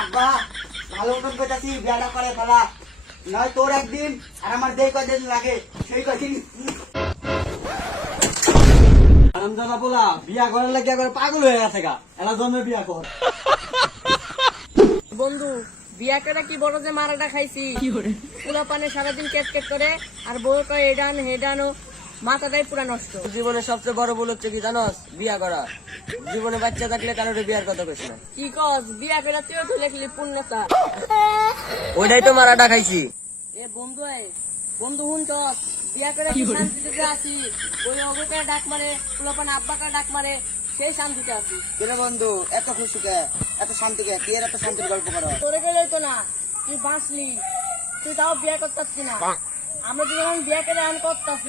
আব্বা ভালো মতন কইতাছি বিয়াটা করে ফেলা। নয় তোর একদিন আর আমার যেই কদিন লাগে সেই কদিন আরামদাদা বলা বিয়া করার লাগে একবার পাগল হয়ে গেছে গা। এলা জন্মে বিয়া কর। বন্ধু বিয়া করে কি বড় যে মারাটা খাইছি? পুলা পানে সারাদিন কেট কেট করে আর বউ কয় এডান হেডানো মাথাটাই পুরা নষ্ট। জীবনে সবচেয়ে বড় ভুল হচ্ছে কি জানোস? বিয়া করা। জীবনে বাচ্চা থাকলে কারোর বিয়ার কথা কইস না। কি কস? বিয়া করে তুইও তো লেখলি পূর্ণতা ওইটাই তো মারাটা খাইছি। এ বন্ধু এ বন্ধু হুন তো। বিয়া করে শান্তিতে আসি ওই অবুকে ডাক মারে পুলা পানে আব্বাকে ডাক মারে সেই শান্তিতে আছি। কিরে বন্ধু এত খুশি কে? এত শান্তি কে? কি এর এত শান্তির গল্প করো। তোরে গেলে তো না তুই বাঁচলি। তুই তাও বিয়া করতে না। আমরা তো যখন বিয়া করে আন করতেছি।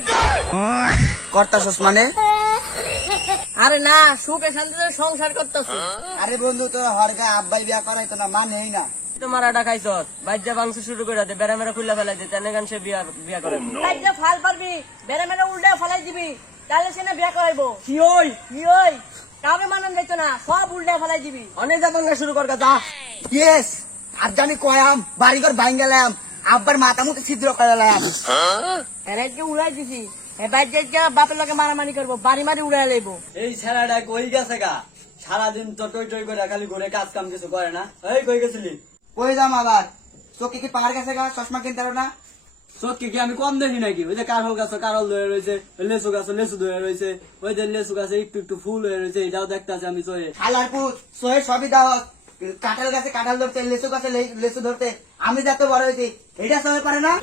করতাছস মানে? আরে না সুখে শান্তিতে সংসার করতেছি। আরে বন্ধু তো হরকে আব্বাই বিয়া করাইতো না মানেই না। তো মারাটা খাইছত বাচ্চা মাংস শুরু করে দে বেড়া মেরা খুল্লা ফেলাই দে তেনে গান সে বিয়া বিয়া করে তাই ফাল পারবি বেড়ে মেরে উল্টে ফেলাই দিবি তাহলে সে না বিয়া করাইবো। কি ওই? কি ওই? কাউকে মানন দিত না সব উল্টে ফেলাই দিবি। অনেক শুরু কর যা। ইয়েস আর জানি কয়াম বাড়িঘর ভাঙ গেলাম আব্বার মাথা মতো ছিদ্র করালাম এরাইকে উড়াই দিছি। এবার যে যে বাপের লোকে মারামারি করব বাড়ি মারি উড়াই লাইবো। এই ছেলেটা কই গেছে গা? সারাদিন তো টই টই করে খালি ঘুরে কাজ কাম কিছু করে না। এই কই গেছিলি? কই যাম আবার? চোখে কি পাহাড় গেছে গা? চশমা কিনতে পারো না? সত্যি কি আমি কম দেখি নাকি? ওই যে কারল গাছ কারল ধরে রয়েছে ওই লেচু গাছ লেচু ধরে রয়েছে। ওই যে লেচু গাছে একটু একটু ফুল হয়ে রয়েছে এটাও দেখতেছি আমি চয়ে। খালার পুত সোহে সবই দাও কাঁঠাল গাছে কাঁঠাল ধরতে, লেচু গাছে লে- লেচু ধরতে আমি যাতে বড় হয়েছি, এটা সবাই পারে না?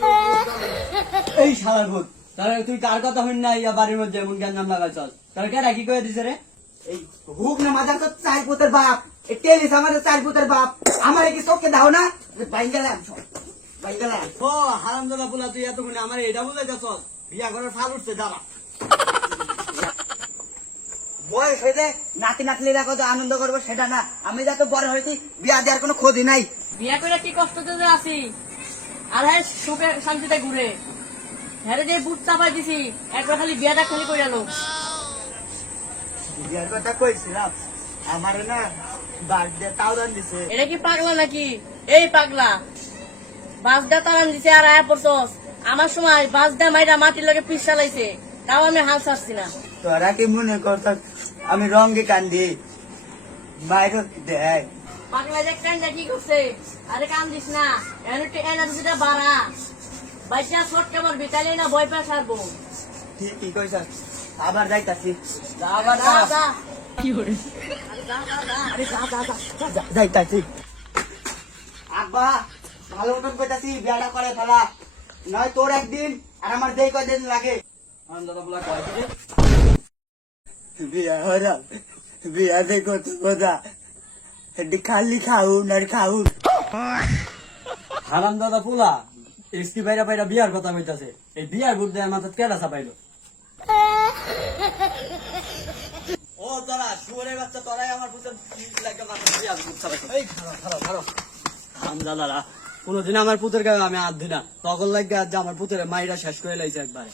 এই শালার ভূত, তাহলে তুই কার কথা হইন না ইয়া বাড়ির মধ্যে এমন জ্ঞান নাম লাগাই চল। তাহলে কি করে দিছে রে? এই হুক না মাজার তো চার পুতের বাপ। টেলিস আমাদের চার পুতের বাপ। আমার কি চোখে দাও না? বাইন গেলাম বাইন গেলাম ও হারাম দাদা বলা তুই এতক্ষণে আমার এটা বুঝাই চল বিয়া করার ফাল উঠছে, দাঁড়া। বয়স হয়েছে নাতি নাতনিরা কত আনন্দ করব সেটা না। আমি যত বড় হয়েছি বিয়া দেওয়ার কোনো খোঁজই নাই। বিয়া করে কি কষ্ট যে আছি? আর হ্যাঁ সুখে শান্তিতে ঘুরে। হ্যাঁ যে বুট চাপাই দিছি একবার খালি বিয়াটা খালি করে আলো বিয়ার কথা কইছিলাম আমার না বার্থডে তাও দান দিছে। এটা কি পাগলা নাকি? এই পাগলা। বাসটা তারান দিছে আর আয়া পড়ছস। আমার সময় বাসটা মাইরা মাটির লগে পিস চালাইছে তাও আমি হাল ছাড়ছি না। তোরা কি মনে করত আমি রঙ্গে কান্দি। বাইরে দেয়। পাগলা যে কান্দা কি করছে? আরে না। এনে এনার্জিটা বাড়া। কেমন না ঠিকই কইছ আবার যাইতাছি। আবার যা, যা। যা। যাইতাছি। আব্বা ভালো মতন কইতাছি বিয়াটা করে ফেলা। নয় তোর একদিন আর আমার যেই কয়দিন লাগে। বলা কয়? বিয়া হরাম বিয়া দে কত কথা এটি খালি খাউন আর খাউন। হারাম দাদা পোলা এসকি বাইরা বাইরা বিয়ার কথা কইতাছে। এই বিয়ার বুদ্ধে আমার মাথা কেডা চাপাইলো ও তোরা শুয়ারের বাচ্চা তোরাই আমার পুত্র হারাম দাদারা কোনোদিন আমার গায়ে আমি হাত দিই না। তখন লাগে আজ আমার পুতের মাইরা শেষ করে লাইছে একবারে।